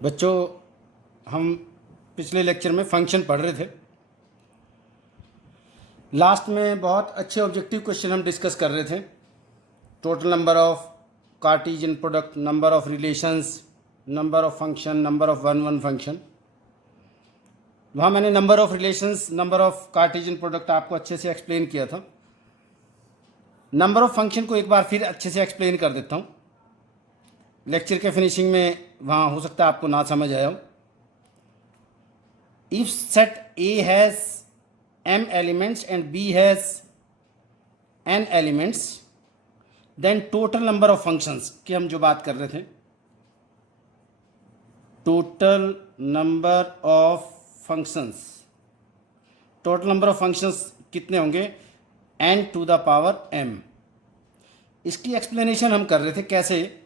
बच्चों, हम पिछले लेक्चर में फंक्शन पढ़ रहे थे। लास्ट में बहुत अच्छे ऑब्जेक्टिव क्वेश्चन हम डिस्कस कर रहे थे। Total number of Cartesian product, number of relations, number of function, number of one function. वहाँ मैंने number of relations, number of Cartesian product आपको अच्छे से एक्सप्लेन किया था। नंबर ऑफ फंक्शन को एक बार फिर अच्छे से एक्सप्लेन कर देता हूँ। लेक्चर के फिनिशिंग में वहाँ हो सकता है आपको ना समझ आया हो। If set A has m elements and B has n elements, then total number of functions की हम जो बात कर रहे थे, total number of functions कितने होंगे? n to the power m। इसकी एक्सप्लेनेशन हम कर रहे थे कैसे।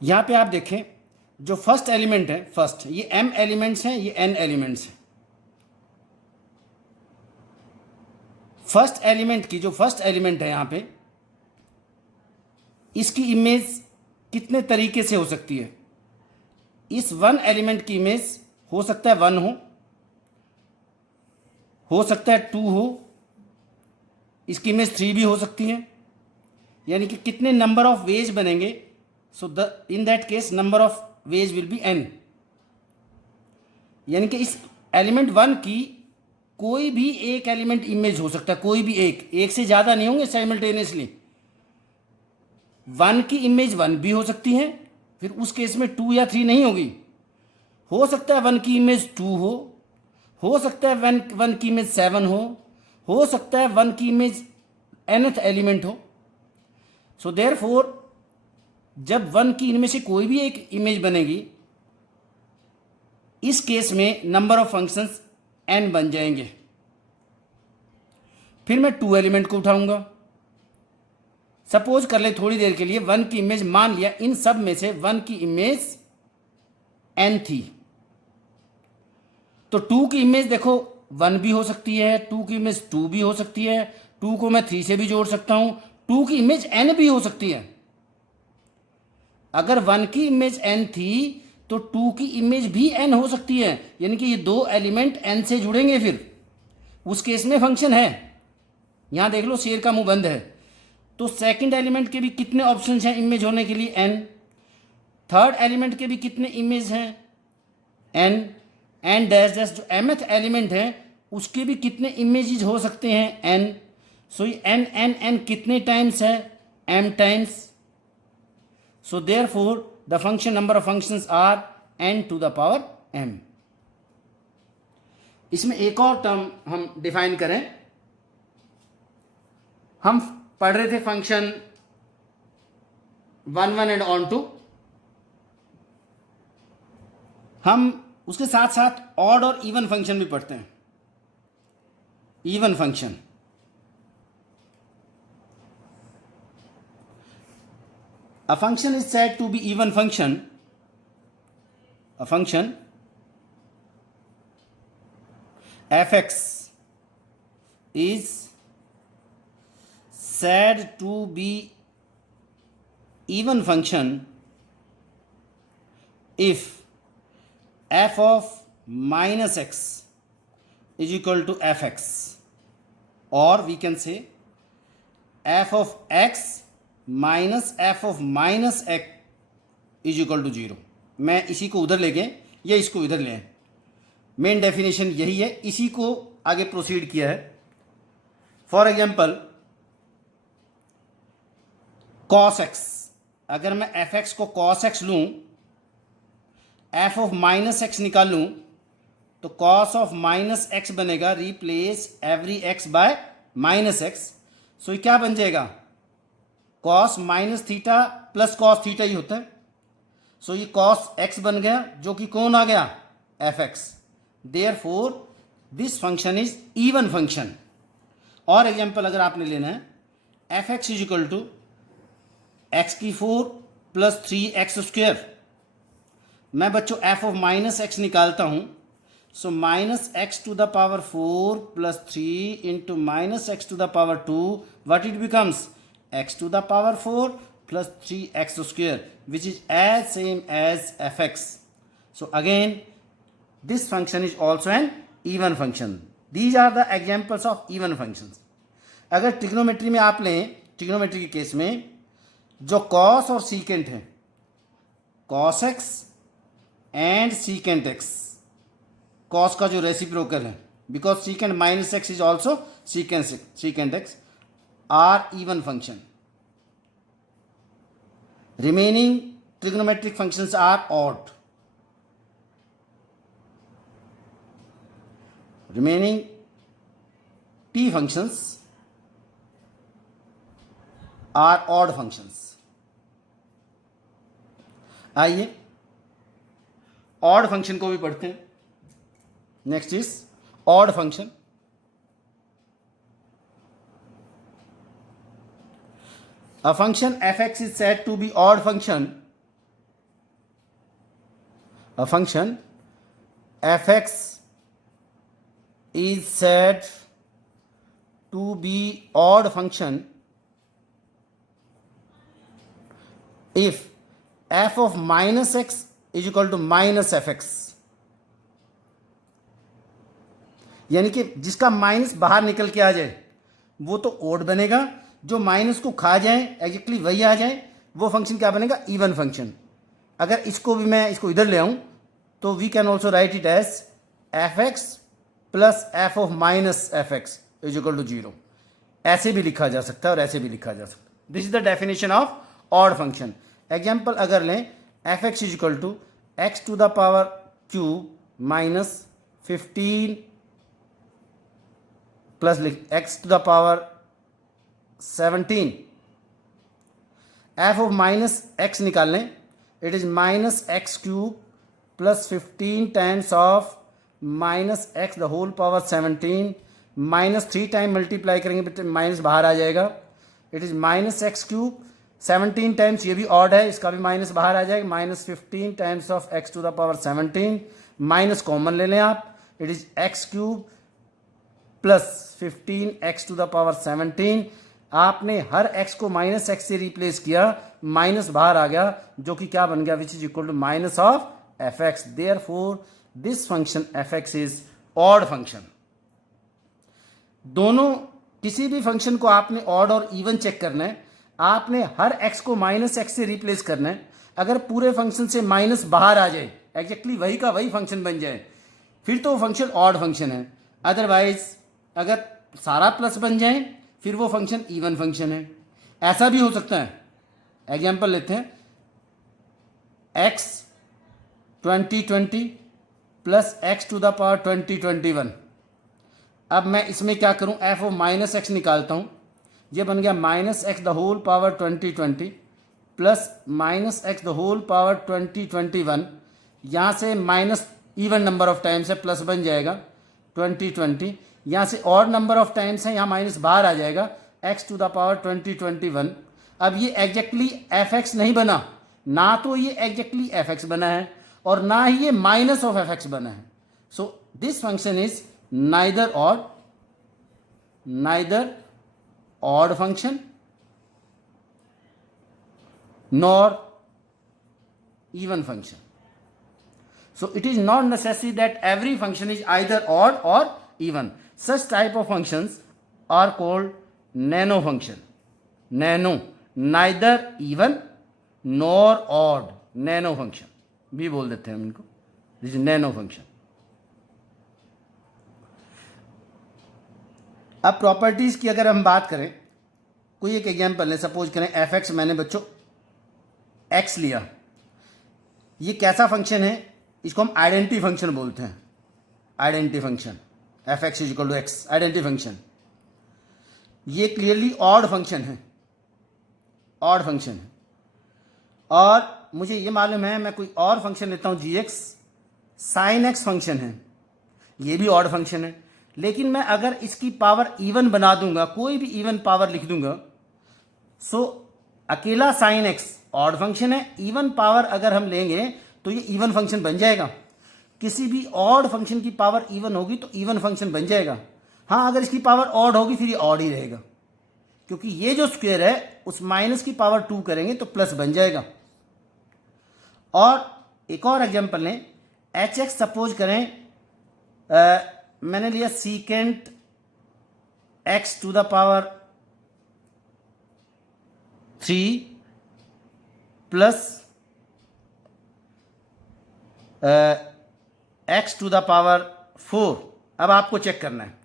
यहाँ पे आप देखें, जो फर्स्ट एलिमेंट है, फर्स्ट ये m एलिमेंट्स हैं, ये n एलिमेंट्स हैं। फर्स्ट एलिमेंट की जो फर्स्ट एलिमेंट है यहाँ पे, इसकी इमेज कितने तरीके से हो सकती है? इस वन एलिमेंट की इमेज हो सकता है 1 हो सकता है 2 हो, इसकी इमेज 3 भी हो सकती है। यानी कि कितने नंबर ऑफ वेज बनेंगे? So in that case number of ways will be n। यानी कि इस एलिमेंट 1 की कोई भी एक एलिमेंट इमेज हो सकता है, कोई भी एक से ज़्यादा नहीं होंगे साइमल्टेनियसली। 1 की इमेज 1 भी हो सकती है, फिर उस केस में 2 या 3 नहीं होगी। हो सकता है 1 की इमेज 2 हो सकता है 1 की इमेज 7 हो सकता है 1 की इमेज nth एलिमेंट हो। सो देयरफॉर जब 1 की इनमें से कोई भी एक इमेज बनेगी, इस केस में नंबर ऑफ फंक्शंस n बन जाएंगे। फिर मैं 2 एलिमेंट को उठाऊंगा। सपोज कर ले थोड़ी देर के लिए 1 की इमेज, मान लिया इन सब में से 1 की इमेज n थी, तो 2 की इमेज देखो 1 भी हो सकती है, 2 की इमेज 2 भी हो सकती है, 2 को मैं 3 से भी जोड़ सकता हूं, 2 की इमेज n भी हो सकती है। अगर 1 की इमेज n थी तो 2 की इमेज भी n हो सकती है। यानी कि ये 2 एलिमेंट n से जुड़ेंगे, फिर उस केस में फंक्शन है। यहां देख लो, शेर का मुंह बंद है। तो सेकंड एलिमेंट के भी कितने ऑप्शंस हैं इमेज होने के लिए? n। थर्ड एलिमेंट के भी कितने इमेज हैं? n। एंड डैश डैश जो mth एलिमेंट है उसके भी कितने इमेजेस हो सकते हैं? n। सो ये n कितने टाइम्स है? m times. So therefore the function number of functions are n to the power m। इसमें एक और टर्म हम डिफाइन करें। हम पढ़ रहे थे फंक्शन 1 एंड ऑन टू। हम उसके साथ साथ ऑड और इवन फंक्शन भी पढ़ते हैं। Even function, a function is said to be even function. A function fx is said to be even function if f of minus x is equal to fx, or we can say f of x minus f of minus x is equal to 0। मैं इसी को उधर ले गए या इसको इधर ले आए, मेन डेफिनेशन यही है, इसी को आगे प्रोसीड किया है। फॉर एग्जाम्पल कॉस एक्स, अगर मैं एफ एक्स को कॉस एक्स लूँ, एफ ऑफ माइनस एक्स निकालूँ, तो कॉस ऑफ माइनस एक्स बनेगा replace every x by minus x. So ये क्या बन जाएगा? Cos minus theta plus cos theta ही होता है। सो ये कॉस एक्स बन गया, जो कि कौन आ गया? F x. Therefore this function is even function. और एग्जांपल अगर आपने लेना है, f x is equal to x की 4 प्लस 3x स्क्वेयर। मैं बच्चों एफ ऑफ माइनस एक्स निकालता हूं, so minus x to the power 4 plus 3 into minus x to the power 2, what it becomes? x to the power 4 plus 3x square, which is as same as fx. So again, this function is also an even function. These are the examples of even functions. अगर trigonometry में आप लें, trigonometry के case में जो cos और secant है, cos x and secant x, cos का जो रेसिप्रोकल है, because secant minus x is also secant x, are even function. Remaining trigonometric functions are odd. Remaining t functions are odd functions. आइए odd function को भी पढ़ते हैं. Next is odd function. A function fx is said to be odd function. A function fx is said to be odd function if f of minus x is equal to minus fx. यानी कि जिसका minus बाहर निकल के आ जाए वो तो odd बनेगा, जो माइनस को खा जाए एग्जैक्टली वही आ जाए वो फंक्शन क्या बनेगा, इवन फंक्शन. अगर इसको भी मैं इसको इधर ले आऊं तो we can also write it as f x plus f of minus f x is equal to 0. ऐसे भी लिखा जा सकता है और ऐसे भी लिखा जा सकता है. This is the definition of odd function. Example अगर लें, f x is equal to x to the power cube minus 15 plus x to the power 17. F of minus x निकाल लें, it is minus x cube plus 15 times of minus x the whole power 17, minus 3 time multiply करेंगे minus बाहर आ जाएगा. It is minus x cube 17 times, ये भी odd है, इसका भी माइनस बाहर आ जाएगा, minus 15 times of x to the power 17, minus common ले लें आप, it is x cube plus 15 x to the power 17. आपने हर x को माइनस एक्स से रिप्लेस किया, माइनस बाहर आ गया, जो कि क्या बन गया, which is equal to minus of f x. Therefore this function f x is odd function. दोनों किसी भी फंक्शन को आपने ऑड और इवन चेक करना है, आपने हर x को माइनस एक्स से रिप्लेस करना है. अगर पूरे फंक्शन से माइनस बाहर आ जाए, एग्जैक्टली वही का वही फंक्शन बन जाए, फिर तो वो फंक्शन ऑड फंक्शन है. अदरवाइज अगर सारा प्लस बन जाए फिर वो फंक्शन इवन फंक्शन है. ऐसा भी हो सकता है. एग्जाम्पल लेते हैं, x 2020 plus x to the power 2021. अब मैं इसमें क्या करूं, एफ ऑफ माइनस एक्स निकालता हूं. ये बन गया minus x the whole power 2020 plus minus x the whole power 2021. यहाँ से minus even number of times है, प्लस बन जाएगा 2020. यहाँ से ऑड नंबर ऑफ टाइम्स है, यहाँ माइनस बाहर आ जाएगा, एक्स टू द पावर 2021. अब ये एग्जैक्टली एफ एक्स नहीं बना, ना तो ये एग्जैक्टली एफ एक्स बना है और ना ही ये माइनस ऑफ एफ एक्स बना है. So this function is neither odd function nor even function. So it is not necessary that every function is either odd or even. Such type of functions are called nano function. Nano, neither even nor odd. Nano function भी बोल देते हैं हम इनको. This is nano function. अब properties की अगर हम बात करें, कोई एक एग्जाम्पल लें, सपोज करें एफ एक्स, मैंने बच्चों एक्स लिया. ये कैसा फंक्शन है, इसको हम आइडेंटिटी फंक्शन बोलते हैं. Identity function f x is equal to x, identity function. ये क्लियरली ऑड फंक्शन है, ऑड फंक्शन है. और मुझे ये मालूम है, मैं कोई और फंक्शन लेता हूं जी एक्स, साइन एक्स फंक्शन है, ये भी ऑड फंक्शन है. लेकिन मैं अगर इसकी पावर इवन बना दूंगा, कोई भी इवन पावर लिख दूंगा, सो अकेला साइन एक्स ऑड फंक्शन है. इवन पावर अगर हम लेंगे तो ये इवन फंक्शन बन जाएगा. किसी भी ऑड फंक्शन की पावर इवन होगी तो इवन फंक्शन बन जाएगा. हाँ, अगर इसकी पावर ऑड होगी फिर ये ऑड ही रहेगा, क्योंकि ये जो स्क्वायर है उस माइनस की पावर 2 करेंगे तो प्लस बन जाएगा। और एक और एग्जांपल लें, एच एक्स सपोज करें मैंने लिया secant x to the power 3 plus x to the power 4। अब आपको चेक करना है।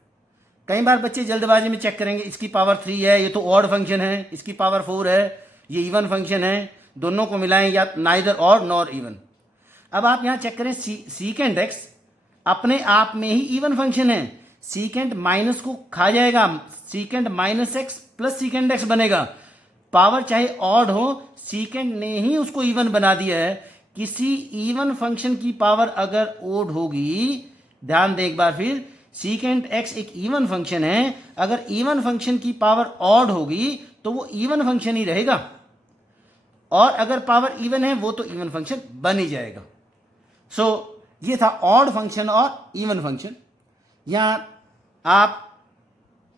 कई बार बच्चे जल्दबाजी में चेक करेंगे, इसकी पावर 3 है, ये तो ऑड फंक्शन है, इसकी पावर 4 है, ये इवन फंक्शन है, दोनों को मिलाएं या नाइदर ऑड नॉर इवन। अब आप यहाँ चेक करें, सीकेंट एक्स अपने आप में ही इवन फंक्शन है, सीकेंट माइनस को खा जाएगा, secant minus x plus secant x बनेगा। पावर चाहे ऑड हो, सीकेंट ने ही उसको इवन बना दिया है। किसी इवन फंक्शन की पावर अगर ओड होगी, ध्यान दें एक बार फिर, सीकेंट एक्स एक इवन फंक्शन है, अगर इवन फंक्शन की पावर ऑड होगी तो वो इवन फंक्शन ही रहेगा, और अगर पावर इवन है वो तो इवन फंक्शन बन ही जाएगा। सो ये था ऑड फंक्शन और इवन फंक्शन। आप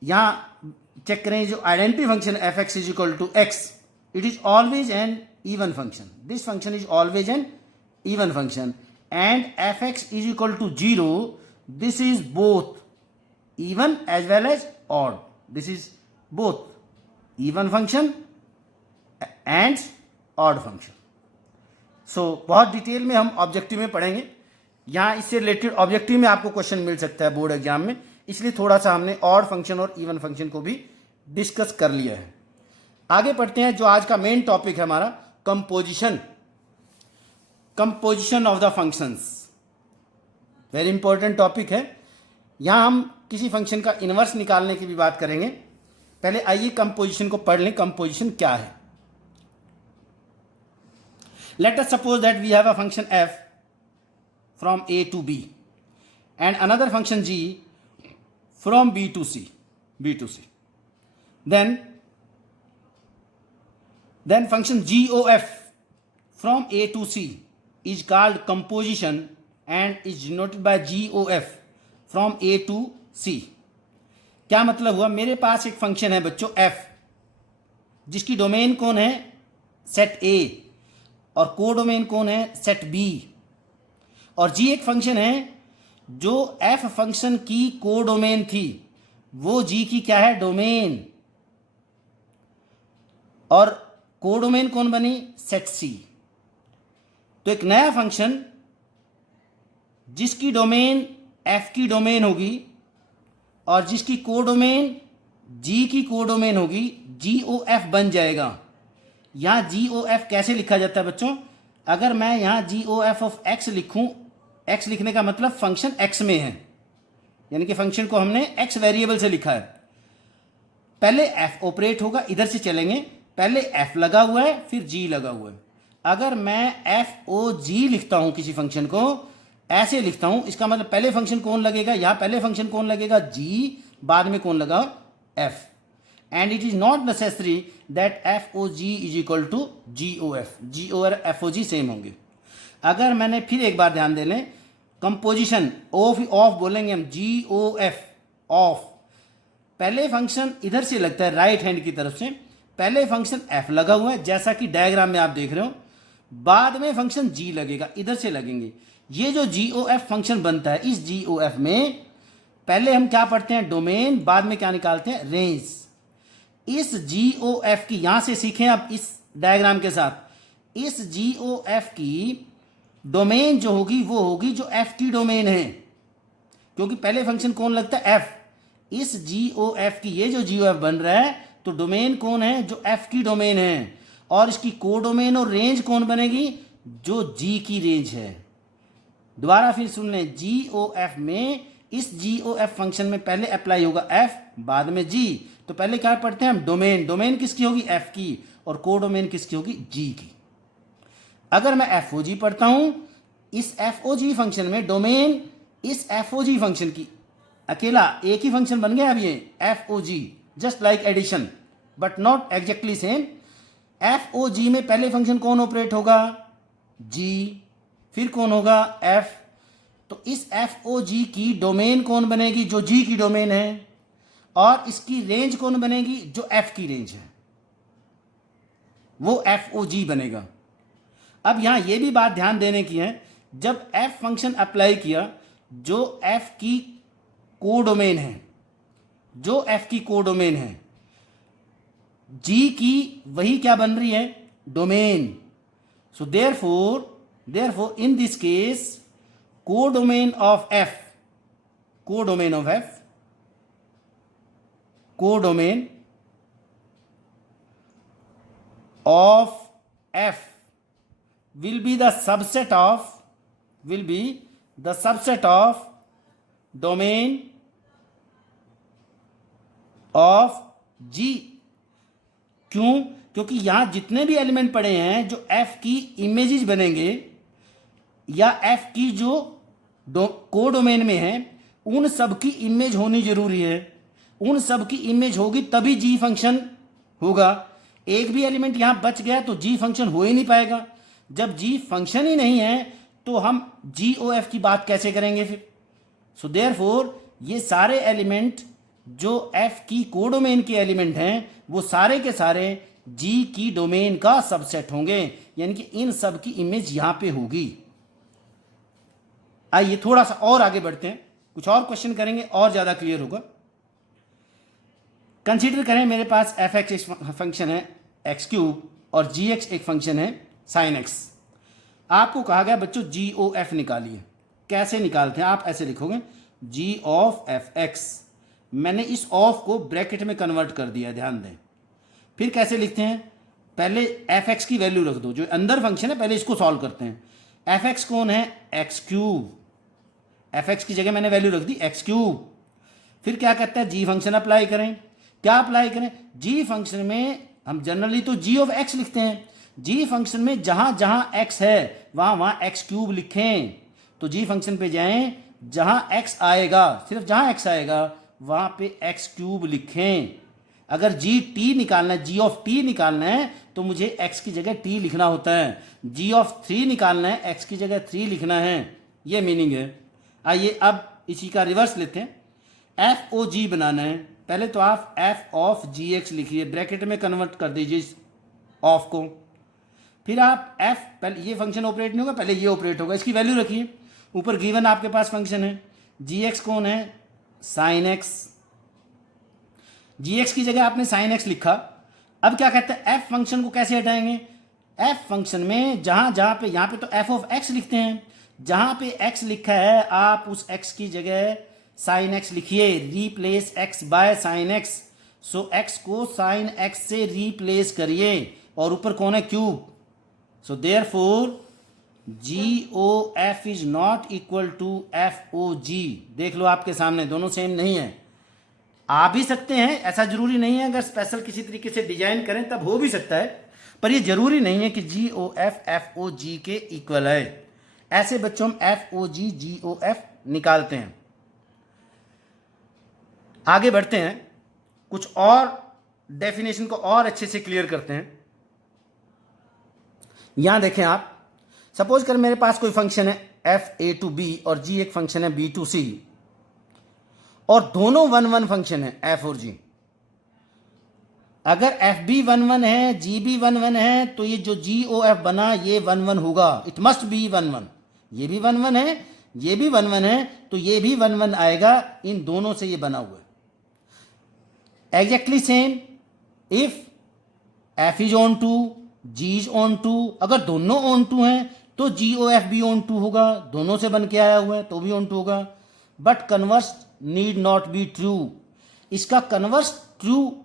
यहां चेक करें, जो identity function f x is equal to x, it is always an even function. This function is always an even function, and fx is equal to 0. This is both even as well as odd. This is both even function and odd function. So बहुत detail में हम objective में पढ़ेंगे। यहाँ इससे related objective में आपको question मिल सकता है बोर्ड एग्जाम में, इसलिए थोड़ा सा हमने ऑड फंक्शन और इवन फंक्शन को भी डिस्कस कर लिया है। आगे पढ़ते हैं, जो आज का मेन टॉपिक है हमारा, composition of the functions. Very important topic है। यहां हम किसी फंक्शन का इनवर्स निकालने की भी बात करेंगे। पहले आइए कंपोजिशन को पढ़ लें। कंपोजिशन क्या है? Let us suppose that we have a function f from a to b and another function g from b to c, then function gof from a to c is called composition and is denoted by gof from a to c। क्या मतलब हुआ? मेरे पास एक function है बच्चों f, जिसकी domain कौन है? सेट a, और को डोमेन कौन है? Set b। और g एक फंक्शन है जो f फंक्शन की को डोमेन थी, वो g की क्या है? डोमेन। और को डोमेन कौन बनी? Set c। तो एक नया फंक्शन जिसकी डोमेन f की डोमेन होगी और जिसकी को डोमेन g की को डोमेन होगी, gof बन जाएगा। यहां gof कैसे लिखा जाता है बच्चों? अगर मैं यहां gof ऑफ x लिखूं, x लिखने का मतलब फंक्शन x में है, यानी कि फंक्शन को हमने x वेरिएबल से लिखा है। पहले f ऑपरेट होगा, इधर से चलेंगे, पहले f लगा हुआ है फिर g लगा हुआ है। अगर मैं f-o-g लिखता हूं किसी फंक्शन को, ऐसे लिखता हूं, इसका मतलब पहले फंक्शन कौन लगेगा? यहां पहले फंक्शन कौन लगेगा? g, बाद में कौन लगा? f। And it is not necessary that f-o-g is equal to gof। g और f-o-g सेम होंगे। अगर मैंने फिर एक बार ध्यान दे लें, कंपोजिशन ऑफ बोलेंगे हम, gof ऑफ, पहले फंक्शन इधर से लगता है राइट हैंड की तरफ से, पहले फंक्शन f लगा हुआ है जैसा कि डायग्राम में आप देख रहे हो, बाद में फंक्शन g लगेगा, इधर से लगेंगे। ये जो gof फंक्शन बनता है, इस gof में पहले हम क्या पढ़ते हैं? डोमेन, बाद में क्या निकालते हैं? रेंज। इस gof की, यहां से सीखें आप इस डायग्राम के साथ, इस gof की डोमेन जो होगी वो होगी जो f की डोमेन है, क्योंकि पहले फंक्शन कौन लगता है? f। इस gof की, ये जो gof बन रहा है, तो डोमेन कौन है? जो f की डोमेन है। और इसकी को डोमेन और रेंज कौन बनेगी? जो g की रेंज है। दोबारा फिर सुन लें, gof में, इस gof फंक्शन में पहले अप्लाई होगा f, बाद में g। तो पहले क्या पढ़ते हैं हम? डोमेन। डोमेन किसकी होगी? f की। और को डोमेन किसकी होगी? g की। अगर मैं f-o-g पढ़ता हूं, इस f-o-g फंक्शन में डोमेन इस f-o-g फंक्शन की, अकेला एक ही फंक्शन बन गया अब ये f-o-g, just like addition but not exactly same. f-o-g में पहले फंक्शन कौन ऑपरेट होगा? g, फिर कौन होगा? f। तो इस f-o-g की डोमेन कौन बनेगी? जो g की डोमेन है। और इसकी रेंज कौन बनेगी? जो एफ की रेंज है वो एफ ओ जी बनेगा। अब यहां यह भी बात ध्यान देने की है, जब एफ फंक्शन अप्लाई किया, जो एफ की कोडोमेन है, जो एफ की कोडोमेन है, जी की वही क्या बन रही है? Domain. So therefore in this case codomain of F, codomain of F, codomain of f will be the subset of domain of g। क्यों? क्योंकि यहां जितने भी एलिमेंट पड़े हैं जो f की इमेजेस बनेंगे या f की जो कोडोमेन में है, उन सब की इमेज होनी जरूरी है। उन सब की इमेज होगी तभी g फंक्शन होगा। एक भी एलिमेंट यहां बच गया तो जी फंक्शन हो ही नहीं पाएगा। जब जी फंक्शन ही नहीं है तो हम जी ओ एफ की बात कैसे करेंगे फिर? सो देयरफॉर ये सारे एलिमेंट जो एफ की कोडोमेन के एलिमेंट हैं वो सारे के सारे जी की डोमेन का सबसेट होंगे, यानी कि इन सब की इमेज यहां पे होगी। आइए थोड़ा सा और आगे बढ़ते हैं, कुछ और क्वेश्चन करेंगे और ज्यादा क्लियर होगा। कंसीडर करें मेरे पास एफ एक्स एक फंक्शन है एक्स क्यूब और जी एक्स एक फंक्शन है साइन एक्स। आपको कहा गया बच्चों जी ओ एफ निकालिए। कैसे निकालते हैं? आप ऐसे लिखोगे जी ऑफ एफ एक्स। मैंने इस ऑफ को ब्रैकेट में कन्वर्ट कर दिया, ध्यान दें। फिर कैसे लिखते हैं? पहले एफ एक्स की वैल्यू रख दो, जो अंदर फंक्शन है पहले इसको सॉल्व करते हैं। एफ एक्स कौन है? X cube. एफ एक्स की जगह मैंने वैल्यू रख दी एक्स क्यूब। फिर क्या कहता है? जी फंक्शन अप्लाई करें। क्या अप्लाई करें? जी फंक्शन में हम जनरली तो जी ऑफ एक्स लिखते हैं। जी फंक्शन में जहां जहां एक्स है वहां वहां एक्स क्यूब लिखें। तो जी फंक्शन पे जाएं, जहां एक्स आएगा, सिर्फ जहां एक्स आएगा वहां पे एक्स क्यूब लिखें। अगर जी टी निकालना है, जी ऑफ टी निकालना है तो मुझे एक्स की जगह टी लिखना होता है। जी ऑफ 3 निकालना है, एक्स की जगह 3 लिखना है। ये मीनिंग है। आइए अब इसी का रिवर्स लेते हैं। एफ ओ जी बनाना है, पहले तो आप एफ ऑफ जी एक्स लिखिए, ब्रैकेट में कन्वर्ट कर दीजिए ऑफ को। फिर आप एफ, पहले ये फंक्शन ऑपरेट नहीं होगा, पहले ये ऑपरेट होगा, इसकी वैल्यू रखिए। ऊपर गिवन आपके पास फंक्शन है, जी एक्स कौन है? Sine x. जी एक्स की जगह आपने साइन एक्स लिखा। अब क्या कहते हैं? एफ फंक्शन को कैसे हटाएंगे? एफ फंक्शन में जहां जहां पे, यहां पे तो एफ ऑफ एक्स लिखते हैं, जहां पे एक्स लिखा है आप उस एक्स की जगह साइन एक्स लिखिए। Replace x by sine x. So x को साइन एक्स से रिप्लेस करिए और ऊपर कौन है? Cube. So therefore g o f is not equal to f o g. देख लो आपके सामने दोनों सेम नहीं है। आ भी सकते हैं, ऐसा जरूरी नहीं है। अगर स्पेशल किसी तरीके से डिजाइन करें तब हो भी सकता है, पर ये जरूरी नहीं है कि जी ओ एफ ओ जी के इक्वल है। ऐसे बच्चों हम एफ ओ जी जी ओ एफ निकालते हैं। आगे बढ़ते हैं, कुछ और डेफिनेशन को और अच्छे से क्लियर करते हैं। यहां देखें आप, सपोज कर मेरे पास कोई फंक्शन है एफ ए टू बी और जी एक फंक्शन है बी टू सी, और दोनों 1 1 फंक्शन है एफ और जी। अगर एफ भी 1 1 है, जी भी 1 1 है, तो ये जो जी ओ एफ बना ये 1 1 होगा। It must be 1 1। ये भी 1 1 है, ये भी 1 1 है, तो ये भी 1 1 आएगा। इन दोनों से ये बना हुआ है। Exactly same if f is onto, g is onto. अगर दोनों ऑन टू हैं तो जी ओ एफ भी ऑन टू होगा, दोनों से बन के आया हुआ है तो भी ऑन टू होगा। But converse need not be true. इसका कन्वर्स ट्रू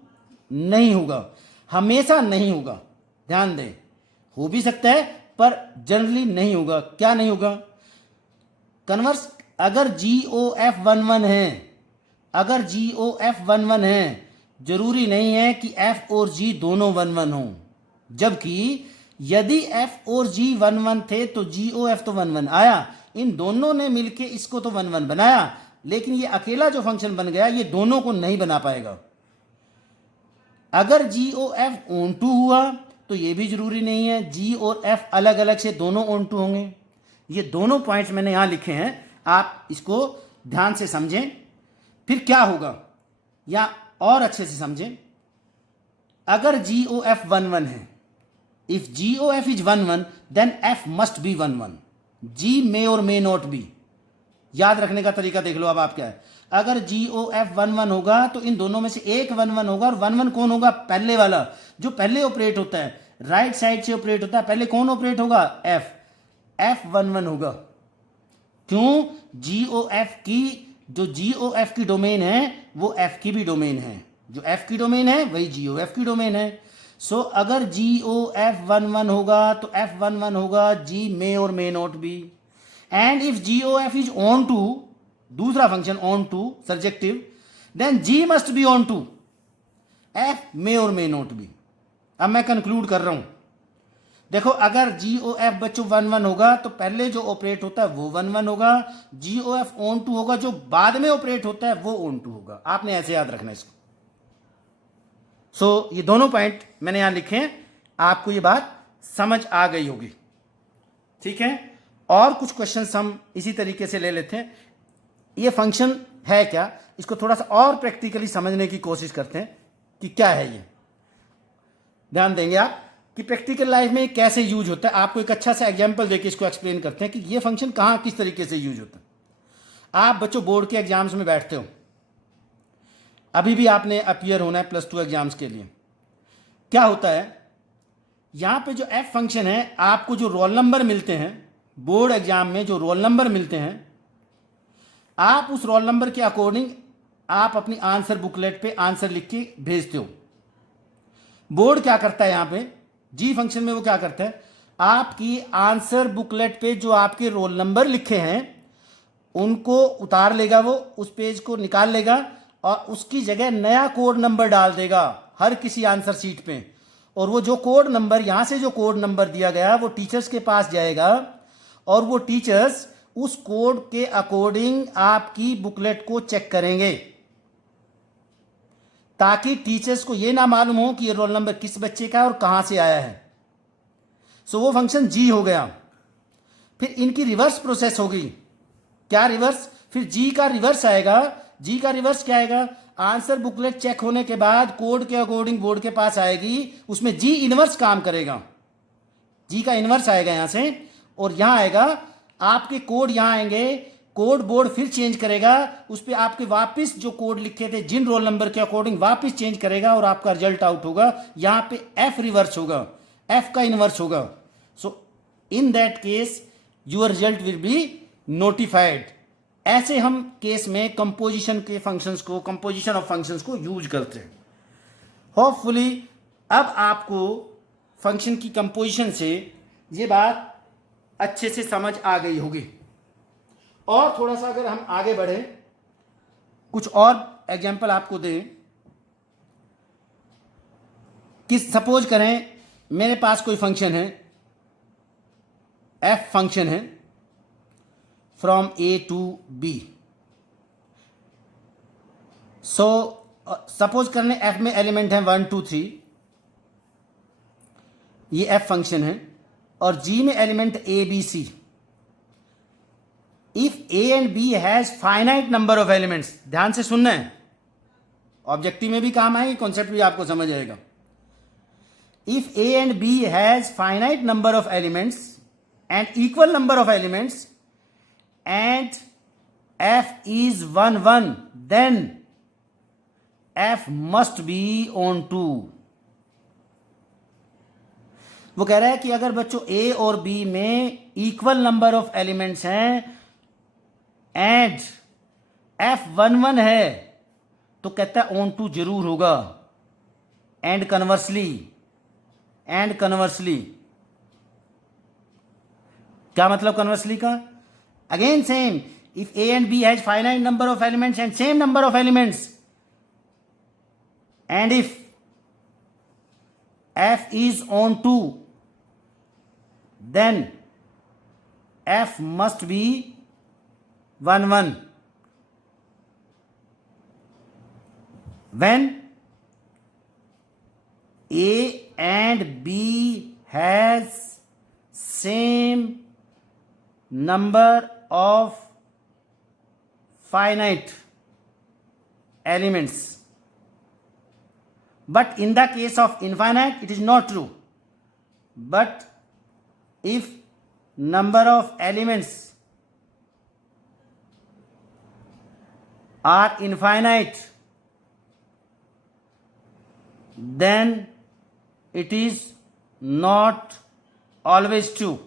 नहीं होगा, हमेशा नहीं होगा। ध्यान दें, हो भी सकता है पर जनरली नहीं होगा। क्या नहीं होगा? कन्वर्स अगर जी ओ एफ 1 1 है, अगर जी ओ एफ 1 1 है, जरूरी नहीं है कि एफ और जी दोनों 1 1 हों। जबकि यदि एफ और जी 1 1 थे तो जी ओ एफ तो 1 1 आया। इन दोनों ने मिलके इसको तो 1 1 बनाया, लेकिन ये अकेला जो फंक्शन बन गया ये दोनों को नहीं बना पाएगा। अगर जी ओ एफ ऑन टू हुआ तो ये भी जरूरी नहीं है जी और एफ अलग अलग से दोनों ऑन टू होंगे। ये दोनों पॉइंट्स मैंने यहां लिखे हैं, आप इसको ध्यान से समझें। फिर क्या होगा? या और अच्छे से समझें, अगर जी ओ एफ 1 1 है, if g o f is 1 1 then f must be 1 1, g may और मे नॉट बी। याद रखने का तरीका देख लो अब आप क्या है, अगर जी ओ एफ 1 1 होगा तो इन दोनों में से एक 1 1 होगा, और 1 1 कौन होगा? पहले वाला जो पहले ऑपरेट होता है, राइट साइड से ऑपरेट होता है, पहले कौन ऑपरेट होगा? एफ, एफ 1 1 होगा। क्यों? जी ओ एफ की, जो जी ओ एफ की डोमेन है वो एफ की भी डोमेन है, जो एफ की डोमेन है वही जी ओ एफ की डोमेन है। सो अगर जी ओ एफ 1 1 होगा तो एफ 1 1 होगा, जी मे और may not be. And if g o f is onto, दूसरा function onto surjective, then g must be onto, f may और may not B. अब मैं conclude कर रहा हूं, देखो अगर जी ओ एफ बच्चों 1 1 होगा तो पहले जो ऑपरेट होता है वो 1 1 होगा, जी ओ एफ ऑन टू होगा, जो बाद में ऑपरेट होता है वो ऑन टू होगा। आपने ऐसे याद रखना इसको। सो ये दोनों पॉइंट मैंने यहां लिखे हैं, आपको ये बात समझ आ गई होगी, ठीक है। और कुछ क्वेश्चन हम इसी तरीके से ले लेते हैं। ये फंक्शन है क्या, इसको थोड़ा सा और प्रैक्टिकली समझने की कोशिश करते हैं कि क्या है ये। ध्यान देंगे आप कि प्रैक्टिकल लाइफ में कैसे यूज होता है। आपको एक अच्छा सा एग्जांपल देके इसको एक्सप्लेन करते हैं कि ये फंक्शन कहाँ किस तरीके से यूज होता है। आप बच्चों बोर्ड के एग्जाम्स में बैठते हो, अभी भी आपने अपीयर होना है +2 एग्जाम्स के लिए। क्या होता है, यहाँ पे जो एफ फंक्शन है, आपको जो रोल नंबर मिलते हैं बोर्ड एग्जाम में, जो रोल नंबर मिलते हैं, आप उस रोल नंबर के अकॉर्डिंग आप अपनी आंसर बुकलेट पे आंसर लिख के भेजते हो। बोर्ड क्या करता है यहाँ पे, जी फंक्शन में वो क्या करता है, आपकी आंसर बुकलेट पे जो आपके रोल नंबर लिखे हैं उनको उतार लेगा, वो उस पेज को निकाल लेगा और उसकी जगह नया कोड नंबर डाल देगा हर किसी आंसर शीट पे। और वो जो कोड नंबर, यहां से जो कोड नंबर दिया गया वो टीचर्स के पास जाएगा और वो टीचर्स उस कोड के अकॉर्डिंग आपकी बुकलेट को चेक करेंगे, ताकि टीचर्स को यह ना मालूम हो कि ये रोल नंबर किस बच्चे का है और कहां से आया है। सो वो फंक्शन जी हो गया। फिर इनकी रिवर्स प्रोसेस होगी। क्या रिवर्स? फिर जी का रिवर्स आएगा। जी का रिवर्स क्या आएगा? आंसर बुकलेट चेक होने के बाद कोड के अकॉर्डिंग बोर्ड के पास आएगी, उसमें जी इनवर्स काम करेगा, जी का इनवर्स आएगा यहां से, और यहां आएगा आपके कोड, यहां आएंगे कोड, बोर्ड फिर चेंज करेगा, उस पर आपके वापस जो कोड लिखे थे जिन रोल नंबर के अकॉर्डिंग वापस चेंज करेगा और आपका रिजल्ट आउट होगा। यहां पे एफ रिवर्स होगा, एफ का इनवर्स होगा। So in that case your result will be notified. ऐसे हम केस में कंपोजिशन के फंक्शंस को, कंपोजिशन ऑफ फंक्शंस को यूज करते हैं। होपफुली अब आपको फंक्शन की कंपोजिशन से ये बात अच्छे से समझ आ गई होगी। और थोड़ा सा अगर हम आगे बढ़े, कुछ और एग्जांपल आपको दें कि सपोज करें मेरे पास कोई फंक्शन है, एफ फंक्शन है from A to B. So suppose करने एफ में एलिमेंट है 1 2 3, ये एफ फंक्शन है, और जी में element A B C. If A and B has finite number of elements, ध्यान से सुनना है, ऑब्जेक्टिव में भी काम आएगी, कॉन्सेप्ट भी आपको समझ आएगा। If A and B has finite number of elements and equal number of elements and f is 1 1, then f must be on 2। वो कह रहा है कि अगर बच्चों a और b में इक्वल नंबर ऑफ एलिमेंट्स हैं एंड f 1 1 है तो कहता है ऑन 2 जरूर होगा। एंड कन्वर्सली, एंड कन्वर्सली क्या मतलब कन्वर्सली का? Again same, if A and B has finite number of elements and same number of elements, and if f is on 2, then f must be 1 1 when A and B has same number of finite elements but in the case of infinite it is not true. But if number of elements are infinite, then it is not always true.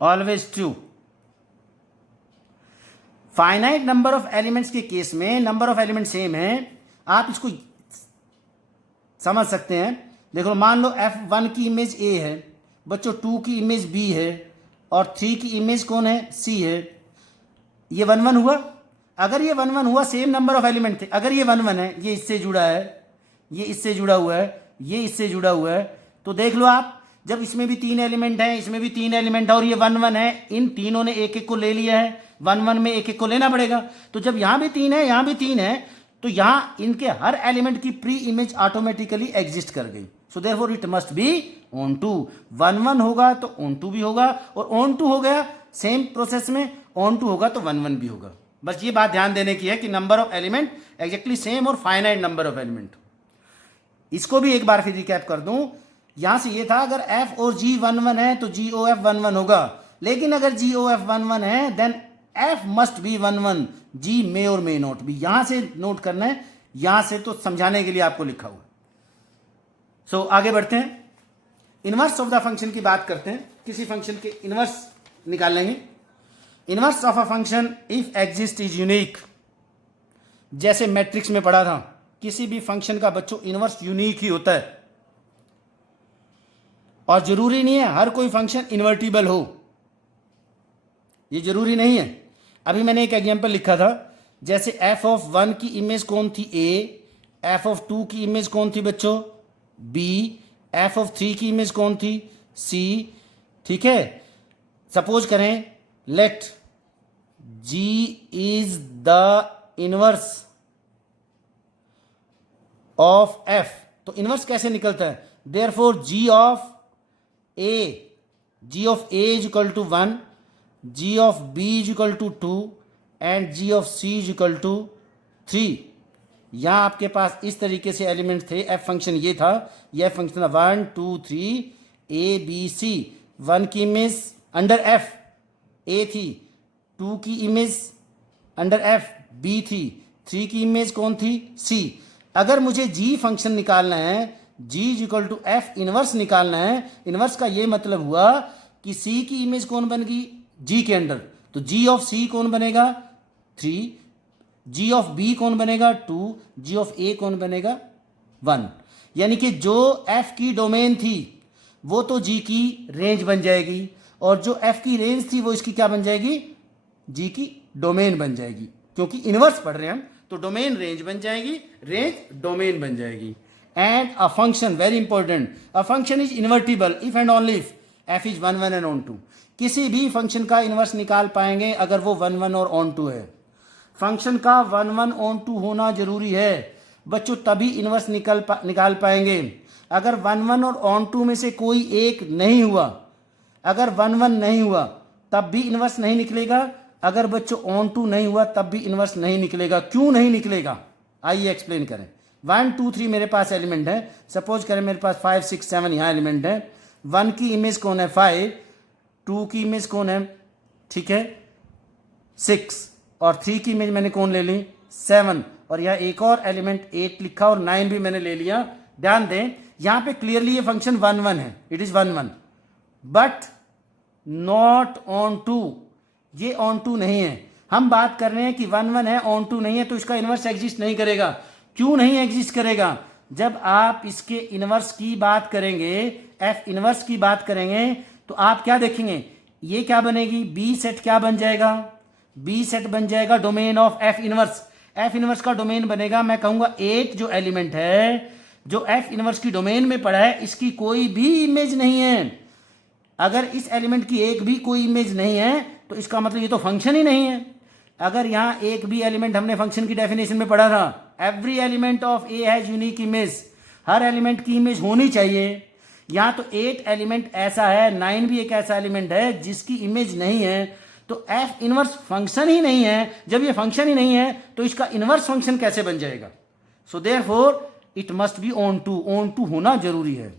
Always true. Finite number of elements के case में number of element same है, आप इसको समझ सकते हैं. देखो मान लो F1 की इमेज A है बच्चों, 2 की इमेज B है और 3 की इमेज कौन है, C है. ये 1 1 हुआ. अगर ये 1 1 हुआ, सेम नंबर ऑफ एलिमेंट थे. अगर ये 1 1 है, ये इससे जुड़ा है, ये इससे जुड़ा हुआ है, ये इससे जुड़ा हुआ है, तो देख लो आप, जब इसमें भी 3 एलिमेंट है, इसमें भी 3 एलिमेंट है और ये 1 1 है, इन तीनों ने एक एक को ले लिया है. 1 1 में एक एक को लेना पड़ेगा. तो जब यहां भी 3 है, यहां भी 3 है, तो यहां इनके हर एलिमेंट की प्री इमेज ऑटोमेटिकली एग्जिस्ट कर गई. So therefore it must be onto. 1 1 होगा तो ऑन टू भी होगा, और ऑन टू हो गया सेम प्रोसेस में, ऑन टू होगा तो 1 1 भी होगा. बस ये बात ध्यान देने की है कि number of element exactly same और फाइनाइट नंबर ऑफ एलिमेंट. इसको भी एक बार फिर रिकैप कर दूं. यहां से ये था, अगर F और G 1 1 है तो GOF 1 1 होगा. लेकिन अगर GOF 1 1 है then F must be 1 1, G may और मे नॉट बी. यहां से नोट करना है, यहां से तो समझाने के लिए आपको लिखा हुआ. सो आगे बढ़ते हैं, इनवर्स ऑफ द फंक्शन की बात करते हैं. किसी फंक्शन के इनवर्स निकाल लेंगे. Inverse of a function if exist is unique. जैसे मैट्रिक्स में पढ़ा था, किसी भी फंक्शन का बच्चों इनवर्स यूनिक ही होता है, और जरूरी नहीं है हर कोई फंक्शन इन्वर्टिबल हो, ये जरूरी नहीं है. अभी मैंने एक एग्जांपल लिखा था, जैसे f(1) की इमेज कौन थी, A, f(2) की इमेज कौन थी बच्चों, B, f(3) की इमेज कौन थी, C. ठीक है. सपोज करें let G is the inverse of F. तो इनवर्स कैसे निकलता है, therefore G of A is equal to 1, G of B is equal to 2 and G of C is equal to 3. यहां आपके पास इस तरीके से एलिमेंट थे. F फंक्शन ये था, यह फंक्शन था 1 2 3 A B C. 1 की इमेज अंडर F A थी, 2 की इमेज अंडर F B थी, 3 की इमेज कौन थी, C. अगर मुझे G फंक्शन निकालना है, G is equal to F inverse निकालना है. इनवर्स का ये मतलब हुआ कि C की इमेज कौन बन गई, G के अंडर, तो G ऑफ C कौन बनेगा, 3, G ऑफ B कौन बनेगा, 2, G ऑफ A कौन बनेगा, 1. यानी कि जो F की डोमेन थी वो तो G की रेंज बन जाएगी, और जो F की रेंज थी वो इसकी क्या बन जाएगी, G की डोमेन बन जाएगी. क्योंकि इनवर्स पढ़ रहे हैं हम, तो डोमेन रेंज बन जाएगी, रेंज डोमेन बन जाएगी. And a function, very important, a function is invertible if and only if F is 1 1 and on 2. किसी भी फंक्शन का इनवर्स निकाल पाएंगे अगर वो 1 1 और ऑन 2 है. फंक्शन का 1 1 ऑन 2 होना जरूरी है बच्चों, तभी इनवर्स निकाल पाएंगे. अगर 1 1 और ऑन 2 में से कोई एक नहीं हुआ, अगर 1 1 नहीं हुआ तब भी इनवर्स नहीं निकलेगा. अगर बच्चों ऑन 2 नहीं हुआ तब भी इनवर्स नहीं निकलेगा. क्यों नहीं निकलेगा, आइए एक्सप्लेन करें. 1 2 3 मेरे पास एलिमेंट है. सपोज करें मेरे पास 5 6 7 यहाँ एलिमेंट है. 1 की इमेज कौन है, 5, 2 की इमेज कौन है, ठीक है, 6, और 3 की इमेज मैंने कौन ले ली, 7, और यहाँ एक और एलिमेंट 8 लिखा और 9 भी मैंने ले लिया. ध्यान दें यहाँ पे क्लियरली ये फंक्शन 1 1 है, it is 1 1, but not on 2. ये ऑन 2 नहीं है. हम बात कर रहे हैं कि 1 1 है, ऑन 2 नहीं है, तो इसका इनवर्स एग्जिस्ट नहीं करेगा. क्यों नहीं एग्जिस्ट करेगा, जब आप इसके इनवर्स की बात करेंगे, F इनवर्स की बात करेंगे, तो आप क्या देखेंगे, ये क्या बनेगी, B सेट क्या बन जाएगा, B सेट बन जाएगा domain of F inverse. F inverse का डोमेन बनेगा, मैं कहूंगा 8 जो एलिमेंट है, जो F इनवर्स की डोमेन में पड़ा है, इसकी कोई भी इमेज नहीं है. अगर इस एलिमेंट की एक भी कोई इमेज नहीं है तो इसका मतलब ये तो फंक्शन ही नहीं है. अगर यहाँ एक भी एलिमेंट, हमने फंक्शन की डेफिनेशन में पढ़ा था, every element of A has unique image, her element की इमेज होनी चाहिए. यहाँ तो 8 एलिमेंट ऐसा है, 9 भी एक ऐसा एलिमेंट है जिसकी इमेज नहीं है, तो F इनवर्स फंक्शन ही नहीं है. जब ये फंक्शन ही नहीं है तो इसका इनवर्स फंक्शन कैसे बन जाएगा. So therefore it must be onto होना जरूरी है।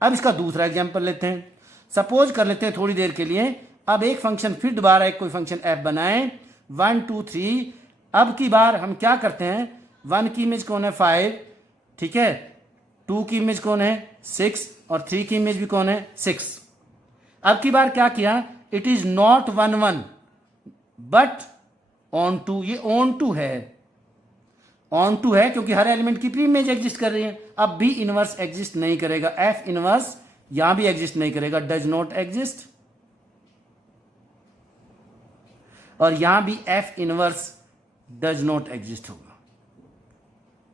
अब इसका दूसरा एग्जाम्पल लेते हैं। सपोज कर लेते हैं थोड़ी देर के लिए, अब एक फंक्शन फिर दोबारा एक कोई फंक्शन f बनाएं 1 2 3। अब की बार हम क्या करते हैं, 1 की इमेज कौन है 5, ठीक है, 2 की इमेज कौन है 6 और 3 की इमेज भी कौन है 6। अब की बार क्या किया, it is not 1 1 but onto. ये ऑन टू है क्योंकि हर एलिमेंट की प्री इमेज एग्जिस्ट कर रही है। अब भी इनवर्स एग्जिस्ट नहीं करेगा, एफ इनवर्स यहां भी एग्जिस्ट नहीं करेगा, डज नॉट एग्जिस्ट। और यहां भी F inverse does not exist होगा।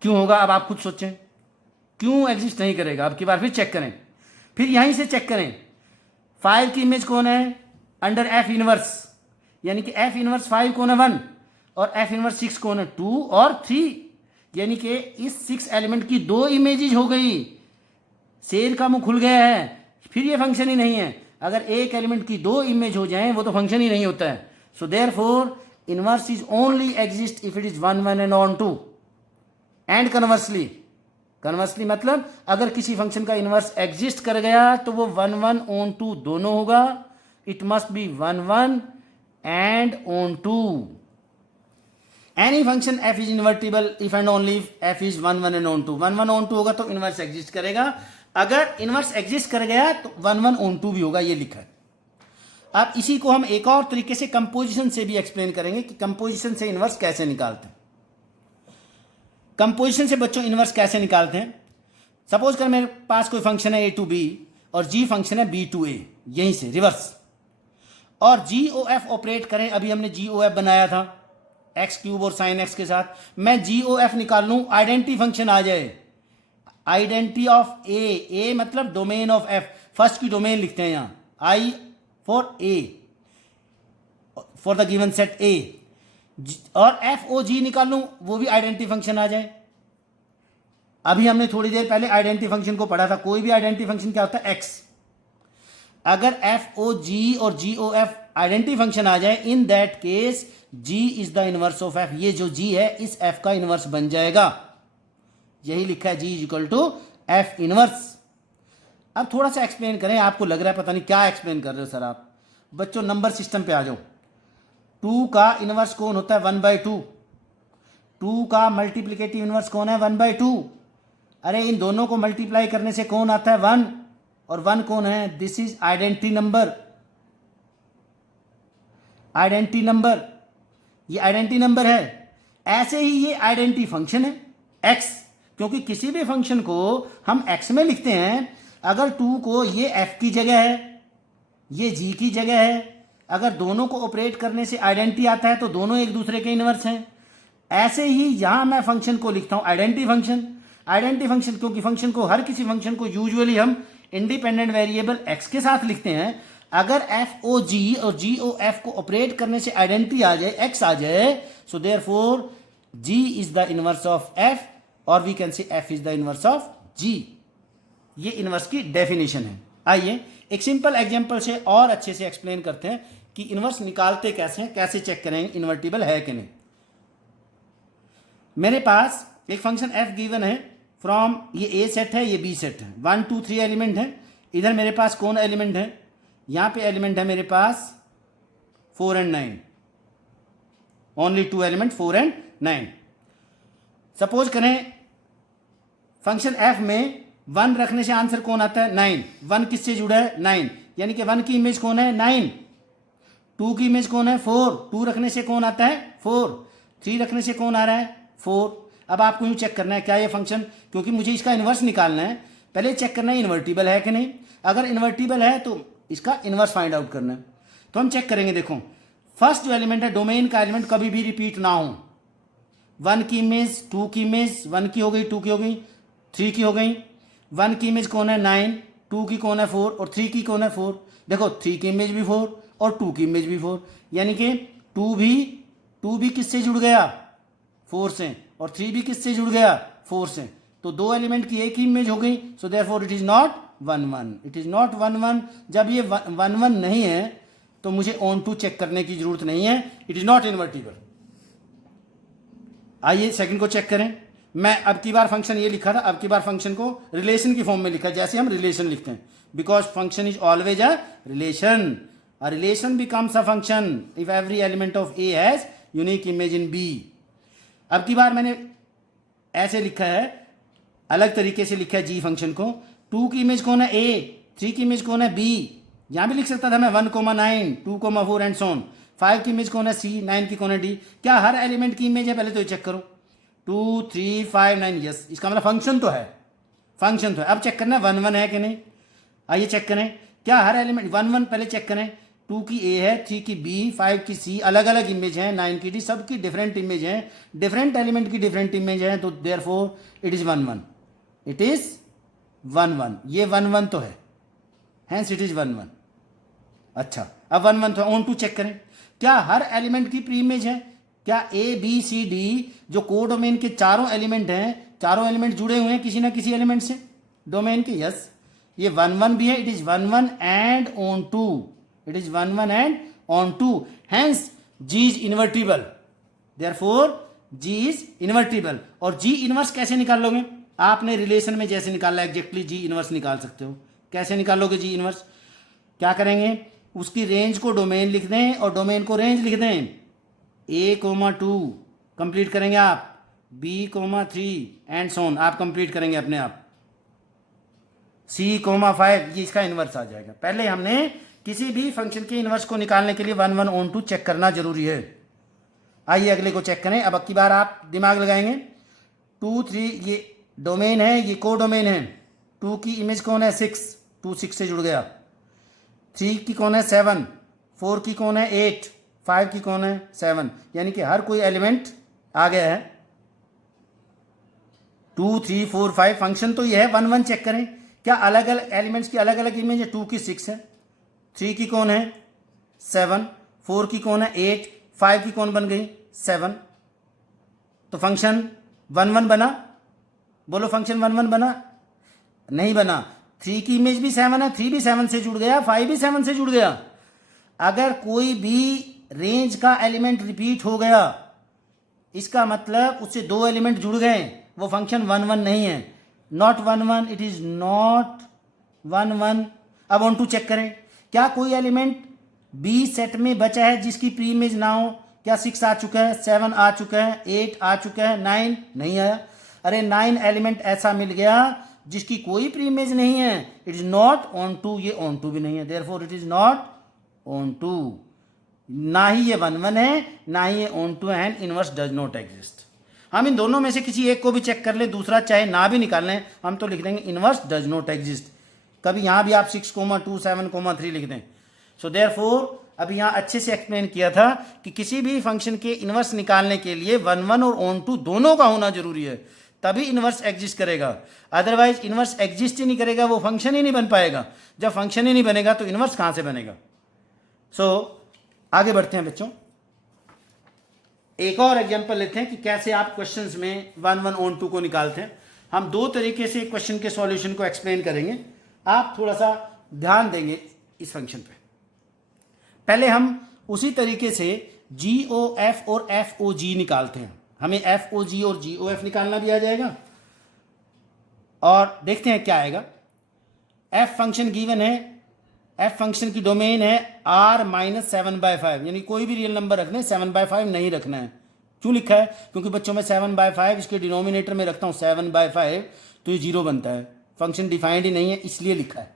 क्यों होगा, अब आप खुद सोचें, क्यों एग्जिस्ट नहीं करेगा। अब की बार फिर चेक करें, फिर यहीं से चेक करें 5 की इमेज कौन है अंडर एफ इनवर्स, यानी कि एफ इनवर्स 5 कौन है 1 और एफ इनवर्स 6 कौन है 2 और 3, यानी कि इस 6 एलिमेंट की 2 इमेजेज हो गई। शेर का मुंह खुल गया है, फिर ये फंक्शन ही नहीं है। अगर एक एलिमेंट की 2 इमेज हो जाएं वो तो फंक्शन ही नहीं होता है। So therefore inverse is only exist if it is 1 1 and onto. And conversely मतलब अगर किसी फंक्शन का इनवर्स एग्जिस्ट कर गया तो वो 1 1 ऑन टू दोनों होगा। It must be 1 1 and onto. Any function f is invertible if and only if f is 1 1 and onto. 1 1 onto होगा तो इनवर्स एग्जिस्ट करेगा। अगर इनवर्स एग्जिस्ट कर गया तो 1 1 ऑन टू भी होगा, ये लिखा है। अब इसी को हम एक और तरीके से कंपोजिशन से भी एक्सप्लेन करेंगे कि कंपोजिशन से इनवर्स कैसे निकालते हैं। कंपोजिशन से बच्चों इनवर्स कैसे निकालते हैं। सपोज कर मेरे पास कोई फंक्शन है a टू b और g फंक्शन है b टू a, यहीं से रिवर्स, और GOF ऑपरेट करें। अभी हमने GOF बनाया था एक्स क्यूब और साइन एक्स के साथ। मैं GOF निकाल लूं, आइडेंटिटी फंक्शन आ जाए, आइडेंटिटी ऑफ ए मतलब डोमेन ऑफ f। फर्स्ट की डोमेन लिखते हैं यहां I for a for the given set a, और FOG निकाल लूं, वो भी आइडेंटिटी फंक्शन आ जाए। अभी हमने थोड़ी देर पहले आइडेंटिटी फंक्शन को पढ़ा था। कोई भी आइडेंटिटी फंक्शन क्या होता है x। अगर FOG और GOF आइडेंटिटी फंक्शन आ जाए, इन that case G is the inverse of f। ये जो G है इस f का इनवर्स बन जाएगा, यही लिखा है G is equal to f inverse. अब थोड़ा सा एक्सप्लेन करें। आपको लग रहा है पता नहीं क्या एक्सप्लेन कर रहे हो सर आप। बच्चों नंबर सिस्टम पे आ जाओ। 2 का इनवर्स कौन होता है 1/2। 2 का मल्टीप्लिकेटिव इनवर्स कौन है 1/2। अरे इन दोनों को मल्टीप्लाई करने से कौन आता है 1, और 1 कौन है, this is identity number. Identity number, ये आइडेंटिटी नंबर है। ऐसे ही ये आइडेंटिटी फंक्शन है x, क्योंकि किसी भी फंक्शन को हम x में लिखते हैं। अगर 2 को ये f की जगह है, ये g की जगह है, अगर दोनों को ऑपरेट करने से आइडेंटिटी आता है तो दोनों एक दूसरे के इनवर्स हैं। ऐसे ही यहां मैं फंक्शन को लिखता हूं आइडेंटिटी फंक्शन। आइडेंटिटी फंक्शन क्योंकि फंक्शन को, हर किसी फंक्शन को यूजुअली हम इंडिपेंडेंट वेरिएबल x के साथ लिखते हैं। अगर FOG और GOF को ऑपरेट करने से आइडेंटिटी आ जाए, x आ जाए, so therefore G is the inverse of f, और we can say f is the inverse of G। ये इनवर्स की डेफिनेशन है। आइए एक सिंपल एग्जांपल से और अच्छे से एक्सप्लेन करते हैं कि इनवर्स निकालते कैसे हैं, कैसे चेक करेंगे इन्वर्टिबल है कि नहीं। मेरे पास एक फंक्शन f गिवन है फ्रॉम, ये a सेट है, ये b सेट है, 1 2 3 एलिमेंट है। इधर मेरे पास कौन एलिमेंट है, यहां पे एलिमेंट है मेरे पास 4 and 9, only 2 element 4 and 9। Suppose करें फंक्शन f में 1 रखने से आंसर कौन आता है 9। 1 किससे जुड़ा है 9, यानी कि 1 की इमेज कौन है 9। 2 की इमेज कौन है 4, 2 रखने से कौन आता है 4। 3 रखने से कौन आ रहा है 4। अब आपको यूं चेक करना है क्या ये फंक्शन, क्योंकि मुझे इसका इन्वर्स निकालना है, पहले चेक करना है इन्वर्टिबल है कि नहीं। अगर इन्वर्टिबल है तो इसका इन्वर्स फाइंड आउट करना है। तो हम चेक करेंगे। देखो फर्स्ट जो एलिमेंट है, डोमेन का एलिमेंट कभी भी रिपीट ना हो। 1 की इमेज 2 की इमेज, 1 की हो गई, 2 की हो गई, 3 की हो गई। 1 की इमेज कौन है 9, 2 की कौन है 4 और 3 की कौन है 4। देखो 3 की इमेज भी 4 और 2 की इमेज भी 4, यानी कि 2 भी किससे जुड़ गया 4 से, और 3 भी किससे जुड़ गया 4 से। तो 2 एलिमेंट की एक ही इमेज हो गई। So therefore it is not 1 1, it is not 1 1। जब ये 1 1 नहीं है तो मुझे ऑन टू चेक करने की जरूरत नहीं है, इट इज नॉट इन्वर्टिबल। आइए सेकंड को चेक करें। मैं अब की बार फंक्शन ये लिखा था, अब की बार फंक्शन को रिलेशन की फॉर्म में लिखा, जैसे हम रिलेशन लिखते हैं, because function is always a relation. A relation becomes a function if every element of A has unique image in B. अब की बार मैंने ऐसे लिखा है, अलग तरीके से लिखा है जी फंक्शन को. 2 की इमेज कौन है ए, 3 की इमेज कौन है बी. यहां भी लिख सकता था मैं 1,9, 2,4 एंड सो ऑन. 5 की इमेज कौन है सी, 9 की कौन है डी. क्या हर एलिमेंट की इमेज है, पहले तो ये चेक करो. 2, 3, 5, 9, यस, इसका मतलब फंक्शन तो है, फंक्शन तो है. अब चेक करना 1 1 है कि नहीं. आइए चेक करें, क्या हर एलिमेंट 1 1, पहले चेक करें. 2 की ए है, 3 की बी, 5 की सी, अलग अलग इमेज है, 9 की डी, सबकी डिफरेंट इमेज है, डिफरेंट एलिमेंट की डिफरेंट इमेज है, तो therefore it is 1 1. It is 1 1, ये 1 1 तो है, हैंस इट इज 1 1. अच्छा, अब 1 1 तो ऑन टू चेक करें, क्या हर एलिमेंट की प्री इमेज है. क्या ए बी सी डी जो कोडोमेन के चारों एलिमेंट हैं, चारों एलिमेंट जुड़े हुए हैं किसी ना किसी एलिमेंट से डोमेन के. यस, ये 1 1 भी है, it is 1 1 and onto, it is 1 1 and onto, hence g is invertible. Therefore g is invertible. और जी इनवर्स कैसे निकाल लोगे, आपने रिलेशन में जैसे निकाला एग्जैक्टली जी इनवर्स निकाल सकते हो. कैसे निकालोगे जी इनवर्स, क्या करेंगे, उसकी रेंज को डोमेन लिख दें और डोमेन को रेंज लिख दें. A,2 कंप्लीट करेंगे आप, B,3 एंड सोन आप कंप्लीट करेंगे अपने आप. C,5 ये इसका इनवर्स आ जाएगा. पहले हमने किसी भी फंक्शन के इनवर्स को निकालने के लिए 1 1 ऑन टू चेक करना जरूरी है. आइए अगले को चेक करें. अब की बार आप दिमाग लगाएंगे. 2 3 ये डोमेन है, ये को डोमेन है. 2 की इमेज कौन है 6, 2 6 से जुड़ गया. 3 की कौन है 7, 4 की कौन है 8, 5 की कौन है 7, यानी कि हर कोई एलिमेंट आ गया है. 2 3 4 5 फंक्शन तो ये है. 1 1 चेक करें, क्या अलग अलग एलिमेंट्स की अलग अलग इमेज है. 2 की 6 है, 3 की कौन है 7, 4 की कौन है 8, 5 की कौन बन गई 7. तो फंक्शन 1 1 बना, बोलो फंक्शन 1 1 बना, नहीं बना. 3 की इमेज भी 7 है, 3 भी 7 से जुड़ गया, 5 भी 7 से जुड़ गया. अगर कोई भी रेंज का एलिमेंट रिपीट हो गया, इसका मतलब उससे 2 एलिमेंट जुड़ गए, वो फंक्शन 1 1 नहीं है. Not 1 1, it is not 1 1. अब ऑन टू चेक करें, क्या कोई एलिमेंट बी सेट में बचा है जिसकी प्री इमेज ना हो. क्या 6 आ चुका है, 7 आ चुका है, 8 आ चुका है, 9 नहीं आया. अरे 9 एलिमेंट ऐसा मिल गया जिसकी कोई प्री इमेज नहीं है. It is not onto, ये ऑन टू भी नहीं है, therefore it is not onto. ना ही ये 1 1 है, ना ही ये ऑन टू है, and inverse does not exist. हम इन दोनों में से किसी एक को भी चेक कर लें, दूसरा चाहे ना भी निकाल लें, हम तो लिख देंगे इनवर्स डज नॉट एग्जिस्ट. कभी यहाँ भी आप 6,2 7,3 लिख दें. सो देयरफॉर अभी यहाँ अच्छे से एक्सप्लेन किया था कि किसी भी फंक्शन के इनवर्स निकालने के लिए 1 1 और ऑन टू दोनों का होना जरूरी है, तभी इनवर्स एग्जिस्ट करेगा. अदरवाइज इनवर्स एग्जिस्ट ही नहीं करेगा, वो फंक्शन ही नहीं बन पाएगा. जब फंक्शन ही नहीं बनेगा तो इनवर्स कहाँ से बनेगा. सो आगे बढ़ते हैं बच्चों, एक और एग्जांपल लेते हैं कि कैसे आप क्वेश्चंस में 1 1 ऑन टू को निकालते हैं. हम 2 तरीके से क्वेश्चन के सॉल्यूशन को एक्सप्लेन करेंगे, आप थोड़ा सा ध्यान देंगे इस फंक्शन पे. पहले हम उसी तरीके से GOF और FOG निकालते हैं. हमें FOG और GOF निकालना भी आ जाएगा, और देखते हैं क्या आएगा. F फंक्शन गिवन है, F फंक्शन की डोमेन है R-7/5, यानी कोई भी रियल नंबर रखना है, 7/5 नहीं रखना है. क्यों लिखा है, क्योंकि बच्चों में 7/5 इसके डिनोमिनेटर में रखता हूँ 7/5 तो ये 0 बनता है. फंक्शन डिफाइंड ही नहीं है इसलिए लिखा है,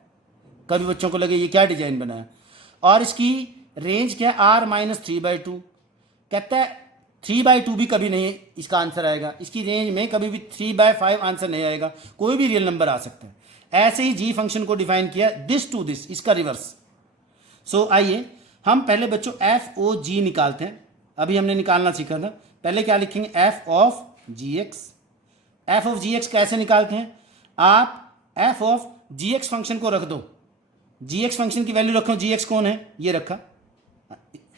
कभी बच्चों को लगे ये क्या डिजाइन बना है. और इसकी रेंज क्या है R-3/2. कहता है 3/2 भी कभी नहीं इसका आंसर आएगा, इसकी रेंज में कभी भी 3/5 आंसर नहीं आएगा, कोई भी रियल नंबर आ सकता है. ऐसे ही जी फंक्शन को डिफाइन किया दिस टू दिस, इसका रिवर्स. सो आइए हम पहले बच्चों FOG निकालते हैं. अभी हमने निकालना सीखा था. पहले क्या लिखेंगे, F of GX. F of GX कैसे निकालते हैं, आप F ऑफ GX फंक्शन को रख दो, GX फंक्शन की वैल्यू रखो. GX कौन है, ये रखा,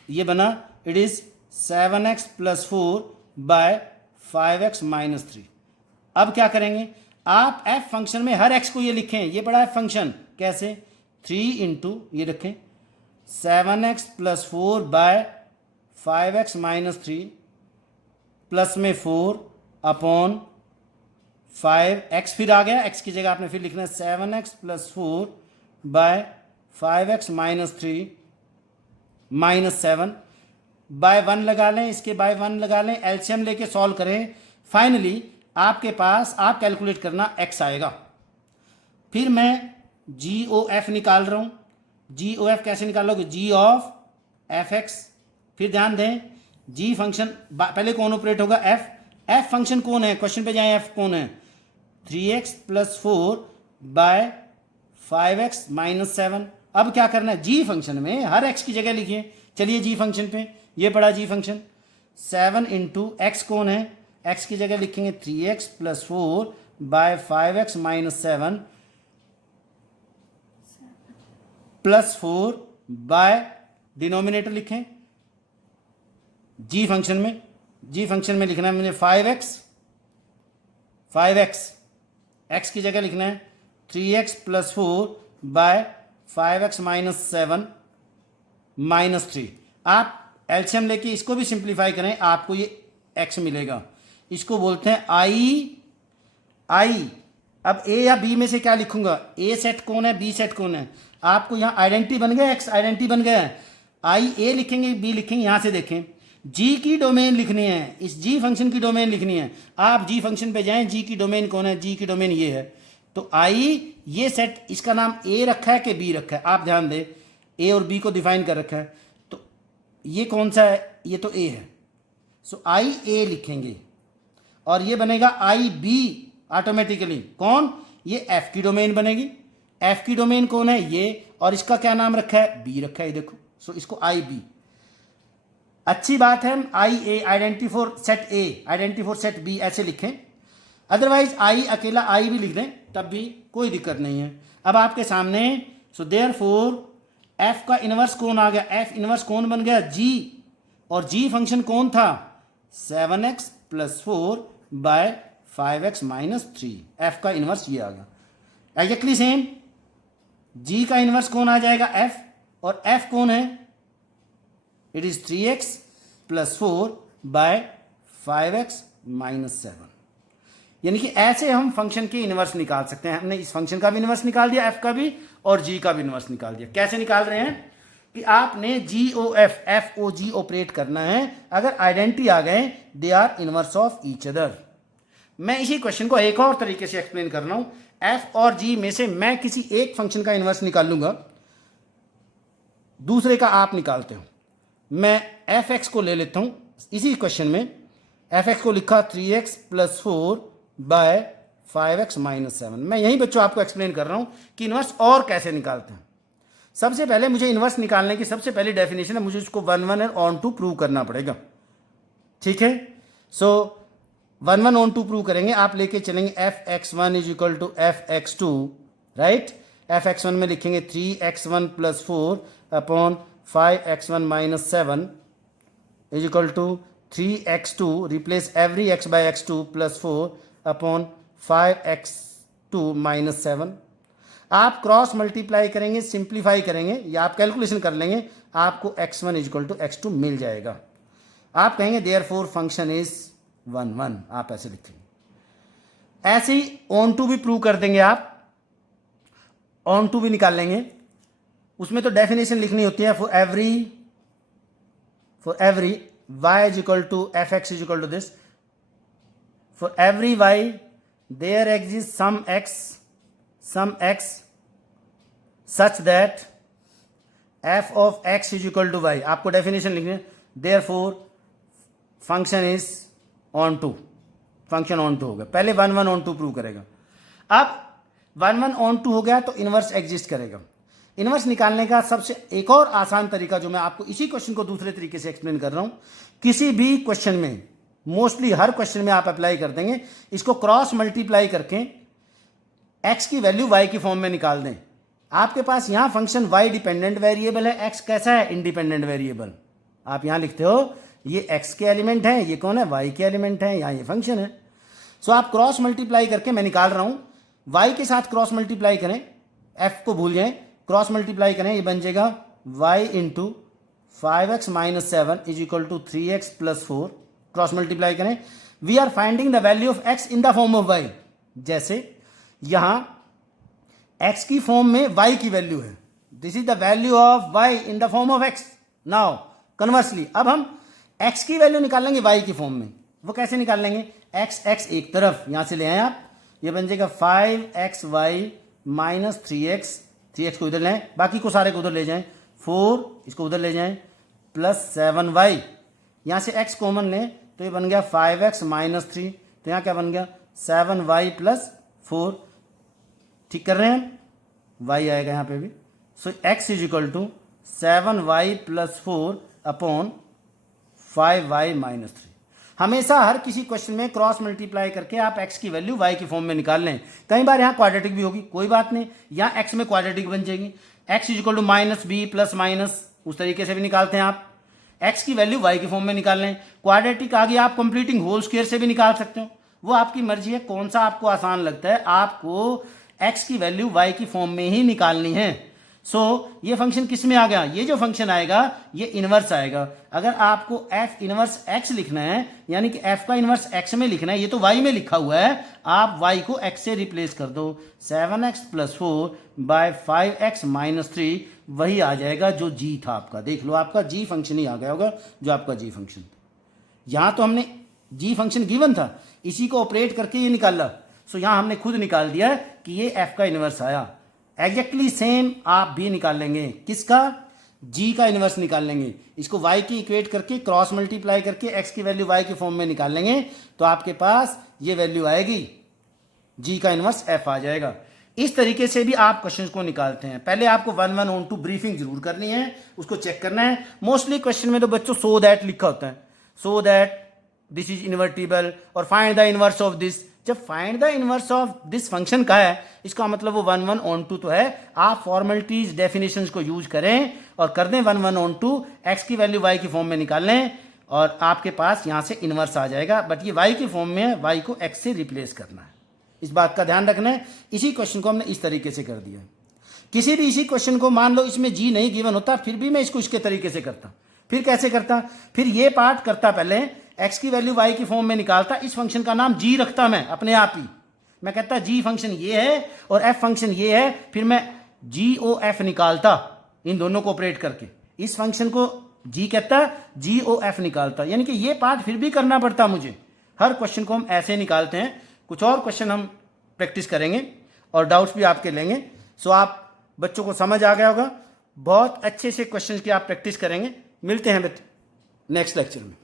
ये बना, इट इज 7x + 4 / 5x - 3. अब क्या करेंगे, आप f फंक्शन में हर x को ये लिखें, ये बड़ा f फंक्शन कैसे, 3 इंटू ये रखें 7x + 4 / 5x - 3 प्लस में 4 अपॉन 5x फिर आ गया, x की जगह आपने फिर लिखना है 7x plus 4 by 5x minus 3 minus 7 by 1 लगा लें, इसके बाय 1 लगा लें, एलसीएम लेके सॉल्व करें। फाइनली आपके पास आप कैलकुलेट करना x आएगा। फिर मैं जी ओ एफ निकाल रहा हूँ। जी ओ एफ कैसे निकालोगे? जी ऑफ एफ एक्स। फिर ध्यान दें जी फंक्शन पहले कौन ऑपरेट होगा? एफ। एफ फंक्शन कौन है? क्वेश्चन पे जाएं, एफ कौन है? 3x plus 4 by 5x minus 7। अब क्या करना है? जी फंक्शन में हर x की जगह लिखिए। चलिए जी फंक्शन पे, ये पड़ा जी फंक्शन 7 इंटू एक्स कौन है? x की जगह लिखेंगे 3x plus 4 by 5x minus 7 plus 4 by denominator लिखें जी फंक्शन में। जी फंक्शन में लिखना है मुझे 5x x की जगह लिखना है 3x plus 4 by 5x minus 7 minus 3। आप एलसीएम लेके इसको भी सिंप्लीफाई करें, आपको ये x मिलेगा। इसको बोलते हैं आई। अब ए या बी में से क्या लिखूंगा? ए सेट कौन है, बी सेट कौन है? आपको यहाँ आइडेंटिटी बन गया, एक्स आइडेंटिटी बन गया है। आई ए लिखेंगे, बी लिखेंगे। यहां से देखें जी की डोमेन लिखनी है, इस जी फंक्शन की डोमेन लिखनी है। आप जी फंक्शन पे जाएं, जी की डोमेन कौन है? जी की डोमेन ये है। तो आई ये सेट, इसका नाम ए रखा है कि बी रखा है? आप ध्यान दें, ए और बी को डिफाइन कर रखा है। तो ये कौन सा है? ये तो ए है। सो आई ए लिखेंगे और ये बनेगा आई बी ऑटोमेटिकली। कौन? ये एफ की डोमेन बनेगी। एफ की डोमेन कौन है? ये। और इसका क्या नाम रखा है? बी रखा है, देखो। सो इसको आई बी। अच्छी बात है, हम I A identity for set A, identity for set B ऐसे लिखें। अदरवाइज आई अकेला आई भी लिख दें तब भी कोई दिक्कत नहीं है। अब आपके सामने सो देयरफॉर एफ का इनवर्स कौन आ गया? एफ इनवर्स कौन बन गया? जी। और जी फंक्शन कौन था? 7x plus 4 by 5x minus 3। F का इनवर्स ये आ गया। एग्जैक्टली सेम जी का इनवर्स कौन आ जाएगा? एफ। और एफ कौन है? It is 3x plus 4 by 5x minus 7। यानी कि ऐसे हम फंक्शन के इनवर्स निकाल सकते हैं। हमने इस फंक्शन का भी इनवर्स निकाल दिया, एफ का भी, और जी का भी इनवर्स निकाल दिया। कैसे निकाल रहे हैं कि आपने जी ओ एफ एफ ओ जी ऑपरेट करना है। अगर आइडेंटिटी आ गए, they are inverse of each other. मैं इसी क्वेश्चन को एक और तरीके से एक्सप्लेन कर रहा हूं। एफ और जी में से मैं किसी एक फंक्शन का इनवर्स निकाल लूंगा, दूसरे का आप निकालते हो। मैं एफ एक्स को ले लेता हूं इसी क्वेश्चन में। एफ एक्स को लिखा 3x plus 4 by 5x minus 7। मैं यही बच्चों आपको एक्सप्लेन कर रहा हूं कि इनवर्स और कैसे निकालते हैं। सबसे पहले मुझे इनवर्स निकालने की सबसे पहली डेफिनेशन है, मुझे इसको 1 1 और ऑन टू प्रूव करना पड़ेगा। ठीक है, सो 1 1 ऑन टू प्रूव करेंगे। आप लेके चलेंगे f(x1) is equal to f(x2), right. f(x1) में लिखेंगे 3x1 plus 4 upon 5x1 minus 7 is equal to 3x2, replace every x by x2 plus 4 upon 5x2 minus 7। आप क्रॉस मल्टीप्लाई करेंगे, सिंप्लीफाई करेंगे या आप कैलकुलेशन कर लेंगे, आपको x1 is equal to x2 मिल जाएगा। आप कहेंगे देयरफॉर फंक्शन इज 1 1, आप ऐसे लिखेंगे। ऐसे ही ऑन टू भी प्रूव कर देंगे। आप ऑन टू भी निकाल लेंगे, उसमें तो डेफिनेशन लिखनी होती है। For every y is equal to f x is equal to this, for every y there exist some x such that f of x is equal to y। आपको definition लिखनी है। Therefore function is onto, function onto हो गया। पहले 1 1 on to prove करेगा। अब 1 1 onto हो गया तो इनवर्स एग्जिस्ट करेगा। इनवर्स निकालने का सबसे एक और आसान तरीका, जो मैं आपको इसी क्वेश्चन को दूसरे तरीके से एक्सप्लेन कर रहा हूं, किसी भी क्वेश्चन में, मोस्टली हर क्वेश्चन में आप अप्लाई कर देंगे, इसको क्रॉस मल्टीप्लाई करके x की वैल्यू y की फॉर्म में निकाल दें। आपके पास यहां फंक्शन y डिपेंडेंट वेरिएबल है, x कैसा है? Independent variable. आप यहां लिखते हो ये x के एलिमेंट है, ये कौन है? y के एलिमेंट है, यहां ये फंक्शन है। सो आप क्रॉस मल्टीप्लाई करके मैं निकाल रहा हूं, y के साथ क्रॉस मल्टीप्लाई करें, f को भूल जाएं, क्रॉस मल्टीप्लाई करें, ये बन जाएगा y into 5x minus 7 is equal to 3x plus 4। Cross multiply करें, we are finding the value of x in the form of y। जैसे यहां x की फॉर्म में y की वैल्यू है, this is the value of y in the form of x। Now conversely अब हम x की वैल्यू निकालेंगे y की फॉर्म में। वो कैसे निकाल लेंगे? x एक तरफ यहां से ले आए आप, ये बन जाएगा 5xy माइनस 3x को इधर लें, बाकी को सारे को उधर ले जाएं, 4 इसको उधर ले जाएं, प्लस 7y, यहां से x कॉमन लें तो ये बन गया 5x माइनस 3, तो यहां क्या बन गया 7y प्लस 4। ठीक कर रहे हैं, y आएगा यहां पे भी। So x is equal to 7y plus 4 upon 5y minus 3। हमेशा हर किसी क्वेश्चन में क्रॉस मल्टीप्लाई करके आप x की वैल्यू y की फॉर्म में निकाल लें। कई बार यहाँ क्वाड्रेटिक भी होगी, कोई बात नहीं, यहाँ x में क्वाड्रेटिक बन जाएगी, x is equal to minus b plus minus, उस तरीके से भी निकालते हैं आप। x की वैल्यू y की फॉर्म में निकाल लें। क्वाड्रेटिक आगे आप कंप्लीटिंग होल स्क्वायर से भी निकाल सकते हो, वो आपकी मर्जी है कौन सा आपको आसान लगता है, आपको x की वैल्यू y की फॉर्म में ही निकालनी है। सो ये फंक्शन किस में आ गया? ये जो फंक्शन आएगा ये इनवर्स आएगा। अगर आपको f इनवर्स x लिखना है, यानी कि f का इनवर्स x में लिखना है, ये तो y में लिखा हुआ है, आप y को x से रिप्लेस कर दो, 7x plus 4 by 5x minus 3, वही आ जाएगा जो g था आपका। देख लो आपका g फंक्शन ही आ गया होगा, जो आपका g फंक्शन था। यहां तो हमने g फंक्शन गिवन था, इसी को ऑपरेट करके ये निकाला। सो यहां हमने खुद निकाल दिया कि ये f का इनवर्स आया। एग्जैक्टली सेम आप भी निकाल लेंगे, किसका? g का इनवर्स निकाल लेंगे। इसको y की इक्वेट करके क्रॉस मल्टीप्लाई करके x की वैल्यू y की फॉर्म में निकाल लेंगे, तो आपके पास ये वैल्यू आएगी, g का इनवर्स f आ जाएगा। इस तरीके से भी आप क्वेश्चंस को निकालते हैं। पहले आपको 1 ऑन 2 ब्रीफिंग जरूर करनी है, उसको चेक करना है। मोस्टली क्वेश्चन में तो बच्चों सो दैट लिखा होता है, so that this is invertible और find the inverse of this. जब find the inverse of this function का है, इसका मतलब वो 1 ऑन 2 तो है। आप फॉर्मेलिटीज डेफिनेशंस को यूज करें और कर दें 1 ऑन 2, x की वैल्यू y की फॉर्म में निकाल लें और आपके पास यहां से इनवर्स आ जाएगा। बट ये y की फॉर्म में है, y को x से रिप्लेस करना है, इस बात का ध्यान रखना है। इसी क्वेश्चन को हमने इस तरीके से कर दिया। किसी भी इसी क्वेश्चन को मान लो इसमें g नहीं गिवन होता, फिर भी मैं इसको इसके तरीके से करता। फिर कैसे करता? फिर ये पार्ट करता, पहले x की वैल्यू y की फॉर्म में निकालता, इस फंक्शन का नाम g रखता मैं अपने आप ही। मैं कहता g फंक्शन ये है और f फंक्शन ये है, फिर मैं GOF निकालता इन दोनों को ऑपरेट करके। इस फंक्शन को g कहता, GOF निकालता, यानी कि ये पार्ट फिर भी करना पड़ता मुझे। हर क्वेश्चन को हम ऐसे निकालते हैं। कुछ और क्वेश्चन हम प्रैक्टिस करेंगे और डाउट्स भी आपके लेंगे। सो आप बच्चों को समझ आ गया होगा, बहुत अच्छे से क्वेश्चन की आप प्रैक्टिस करेंगे। मिलते हैं नेक्स्ट लेक्चर में।